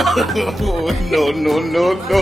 No, no, no, no.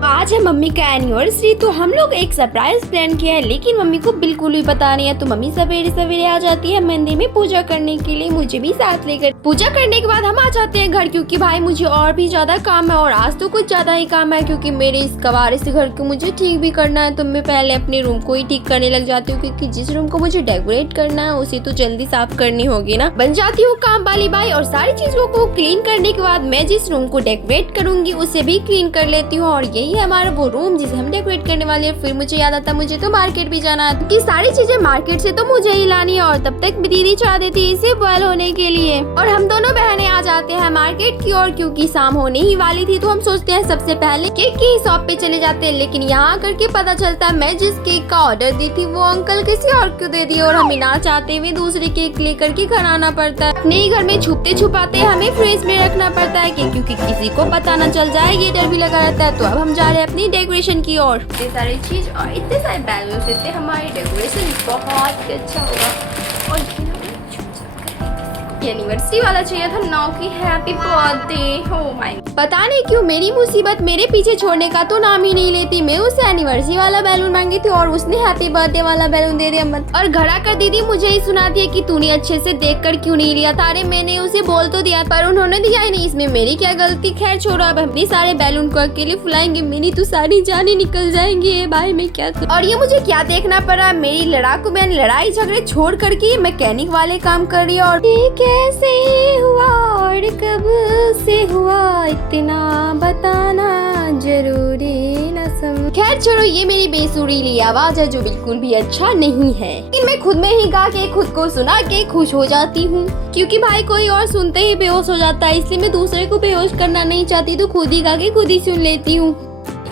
आज है mummy का एनिवर्सरी, तो हम लोग एक सरप्राइज प्लान किया है, लेकिन मम्मी को बिल्कुल भी पता नहीं है। तो मम्मी सवेरे सवेरे आ जाती है मंदिर में पूजा करने के लिए, मुझे भी साथ लेकर। पूजा करने के बाद हम आ जाते हैं घर, क्योंकि भाई मुझे और भी ज्यादा काम है, और आज तो कुछ ज्यादा ही काम है, क्योंकि मेरे इस कबाड़े से घर को मुझे ठीक भी करना है। तो मैं पहले अपने रूम को ही ठीक करने लग जाती हूँ, क्योंकि जिस रूम को मुझे डेकोरेट करना है उसे तो जल्दी साफ करनी होगी ना। बन जाती हूँ काम वाली बाई, और सारी चीजों को क्लीन करने के बाद मैं जिस रूम को डेकोरेट करूंगी उसे भी क्लीन कर लेती हूँ। और यही है हमारा वो रूम जिसे हम डेकोरेट करने वाले हैं। फिर मुझे याद आता मुझे तो मार्केट भी जाना है, क्योंकि सारी चीजें मार्केट से तो मुझे ही लानी है, और तब तक दीदी चढ़ा देती है इसे बॉयल होने के लिए। और हम दोनों बहनें आ जाते हैं मार्केट की ओर, क्योंकि शाम होने ही वाली थी। तो हम सोचते हैं सबसे पहले केक की शॉप पे चले जाते हैं, लेकिन यहाँ आकर के पता चलता है मैं जिस केक का ऑर्डर दी थी वो अंकल किसी और को दे दिया, और हमें ना चाहते हुए दूसरे केक लेकर के घर आना पड़ता है। अपने ही घर में छुपते छुपाते हमें फ्रिज में रखना पड़ता है, क्योंकि किसी को पता न चल जाए, ये डर भी लगा रहता है। तो अब हम जा रहे हैं अपनी डेकोरेशन की ओर। इतने सारी चीज और इतने सारे बैलून से हमारी डेकोरेशन बहुत अच्छा होगा। और एनिवर्सरी वाला चाहिए था नाउ की हैप्पी बर्थडे। हो माय, पता नहीं क्यों मेरी मुसीबत मेरे पीछे छोड़ने का तो नाम ही नहीं लेती। मैं उससे एनिवर्सरी वाला बैलून मांगी थी और उसने हैप्पी बर्थडे वाला बैलून दे दिया। और घर आकर दीदी मुझे ही सुना दिया कि तूने अच्छे से देखकर क्यों नहीं लिया था। अरे मैंने उसे बोल तो दिया, पर उन्होंने दिया ही नहीं। इसमें मेरी क्या गलती। खैर छोड़ो, अब अपने सारे बैलून को अकेले फुलाएंगे, मेरी तो सारी जाने निकल जाएंगी। भाई मैं क्या करूं? और ये मुझे क्या देखना पड़ा, मेरी लड़ाकू बहन लड़ाई झगड़े छोड़ करके मैकेनिक वाले काम कर रही है। और कैसे हुआ और कब से हुआ इतना बताना जरूरी न समझ। खैर छोड़ो, ये मेरी बेसुरीली आवाज है जो बिल्कुल भी अच्छा नहीं है, लेकिन मैं खुद में ही गा के खुद को सुना के खुश हो जाती हूँ, क्योंकि भाई कोई और सुनते ही बेहोश हो जाता है, इसलिए मैं दूसरे को बेहोश करना नहीं चाहती, तो खुद ही गा के खुद ही सुन लेती हूँ।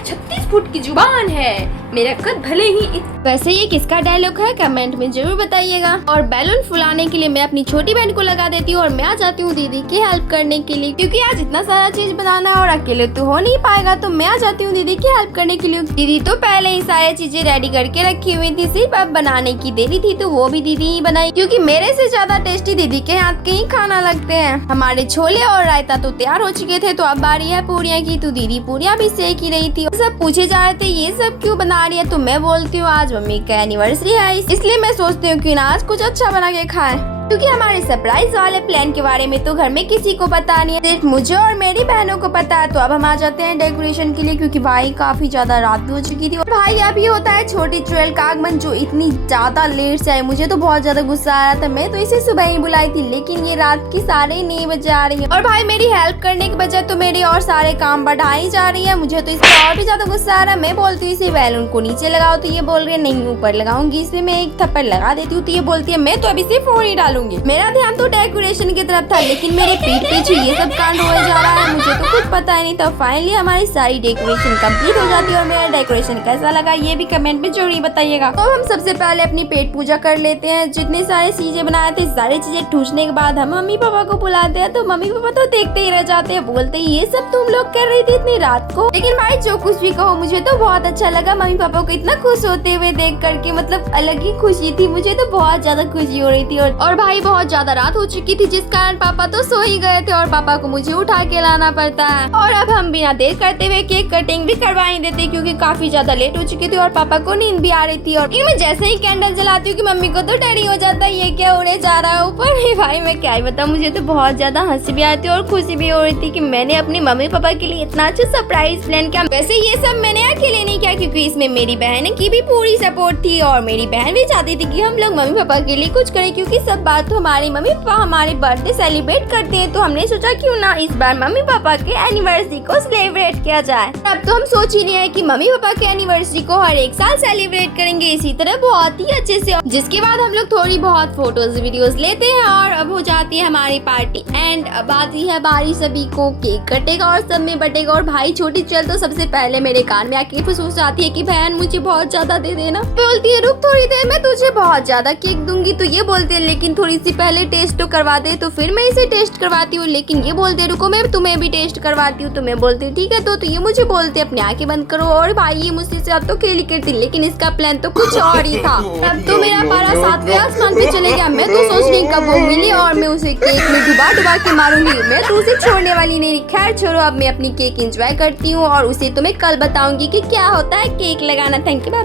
36 फुट की जुबान है, मेरा कद भले ही। वैसे ये किसका डायलॉग है कमेंट में जरूर बताइएगा। और बैलून फुलाने के लिए मैं अपनी छोटी बहन को लगा देती हूँ, और मैं आ जाती हूँ दीदी की हेल्प करने के लिए, क्योंकि आज इतना सारा चीज बनाना है और अकेले तो हो नहीं पाएगा। तो मैं आ जाती हूँ दीदी की हेल्प करने के लिए। दीदी तो पहले ही सारी चीजें रेडी करके रखी हुई थी, सिर्फ अब बनाने की देरी थी, तो वो भी दीदी ही बनाई, क्योंकि मेरे से ज्यादा टेस्टी दीदी के हाथ के ही खाना लगते हैं। हमारे छोले और रायता तो तैयार हो चुके थे, तो अब बारी है पूरियाँ की। तो दीदी पूरियाँ भी सेक ही रही थी। सब पूछे जा रहे थे ये सब क्यों बना रही है, तो मैं बोलती हूँ आज मम्मी का एनिवर्सरी है, इसलिए मैं सोचती हूँ कि ना आज कुछ अच्छा बना के खाएं, क्योंकि हमारे सरप्राइज वाले प्लान के बारे में तो घर में किसी को पता नहीं है, सिर्फ मुझे और मेरी बहनों को पता है। तो अब हम आ जाते हैं डेकोरेशन के लिए, क्योंकि भाई काफी ज्यादा रात भी हो चुकी थी। और भाई अब ये होता है छोटी ट्रेल का आगमन, जो इतनी ज्यादा लेट से आई, मुझे तो बहुत ज्यादा गुस्सा आ रहा था। मैं तो इसे सुबह ही बुलाई थी, लेकिन ये रात की 9:30 बजे आ रही है। और भाई मेरी हेल्प करने के बजाय तो मेरे और सारे काम बढ़ाई जा रही है, मुझे तो इसका और भी ज्यादा गुस्सा आ रहा है। मैं बोलती हूँ इसे बैलून को नीचे लगाओ, तो ये बोल रही है नहीं ऊपर लगाऊंगी, इसलिए मैं एक थप्पड़ लगा देती हूँ, तो ये बोलती है मैं तो अभी से फोन ही डालूंगी। मेरा ध्यान तो डेकोरेशन की तरफ था, लेकिन मेरे पीठ पीछे ये सब कांड हुए जा रहा है, मुझे तो कुछ पता ही नहीं था। फाइनली हमारी सारी डेकोरेशन कंप्लीट हो जाती है, और मेरा डेकोरेशन कैसा लगा ये भी कमेंट में जरूर बताइएगा। तो हम सबसे पहले अपनी पेट पूजा कर लेते हैं। जितनी सारी चीजें बनाए थे, सारी चीजें ठूसने के बाद हम मम्मी पापा को बुलाते हैं, तो मम्मी पापा तो देखते ही रह जाते हैं, बोलते ये सब तुम लोग कर रही थी इतनी रात को। लेकिन भाई जो कुछ भी कहो, मुझे तो बहुत अच्छा लगा मम्मी पापा को इतना खुश होते हुए देख करके, मतलब अलग ही खुशी थी, मुझे तो बहुत ज्यादा खुशी हो रही थी। और भाई बहुत ज्यादा रात हो चुकी थी, जिस कारण पापा तो सो ही गए थे, और पापा को मुझे उठा के लाना पड़ता है। और अब हम बिना देर करते हुए केक कटिंग भी करवा ही देते, क्योंकि काफी ज्यादा लेट हो चुकी थी और पापा को नींद भी आ रही थी। और मैं जैसे ही कैंडल जलाती हूँ कि मम्मी को तो डर ही हो जाता है, ये क्या उड़े जा रहा है ऊपर। भाई मैं क्या ही बताऊं, मुझे तो बहुत ज्यादा हंसी भी आती और खुशी भी हो रही थी कि मैंने अपनी मम्मी पापा के लिए इतना अच्छा सरप्राइज प्लान किया। वैसे ये सब मैंने अकेले नहीं किया, क्योंकि इसमें मेरी बहन की भी पूरी सपोर्ट थी, और मेरी बहन भी चाहती थी कि हम लोग मम्मी पापा के लिए कुछ करें, क्योंकि सब बात तो हमारी मम्मी पापा हमारे बर्थडे सेलिब्रेट करते हैं। तो हमने सोचा क्यों ना इस बार मम्मी पापा के एनिवर्सरी को सेलिब्रेट किया जाए। अब तो हम सोच ही रहे हैं कि मम्मी पापा के एनिवर्सरी को हर एक साल सेलिब्रेट करेंगे इसी तरह बहुत ही अच्छे से। जिसके बाद हम लोग थोड़ी बहुत फोटोज वीडियोस लेते हैं, और अब हो जाती है हमारी पार्टी एंड। अब आती है बारी सभी को केक कटेगा और सब में बटेगा। और भाई छोटी चल तो सबसे पहले मेरे कान में आके फुसफुस आती है कि बहन मुझे बहुत ज्यादा दे देना। बोलती है रुक थोड़ी देर में तुझे बहुत ज्यादा केक दूंगी, तो ये बोलते हैं लेकिन थोड़ी सी पहले टेस्ट तो करवा दे। तो फिर मैं इसे टेस्ट करवाती हूँ, लेकिन ये बोलते रुको मैं तुम्हें भी टेस्ट करवाती हूँ। तो मैं बोलती ठीक है। तो ये मुझे बोलते अपनी आंखें बंद करो। और भाई ये मुझसे से अब तो खेली करती, लेकिन इसका प्लान तो कुछ और ही था। अब तो मेरा पारा 7वें आसमान पे चले गया। मैं तो सोच रही कब वो मिले और मैं उसे केक में डुबा डुबा के मारूंगी। मैं तो उसे छोड़ने वाली नहीं। खैर छोड़ो, अब मैं अपनी केक एंजॉय करती हूँ और उसे तुम्हें कल बताऊंगी कि क्या होता है केक लगाना। Thank you.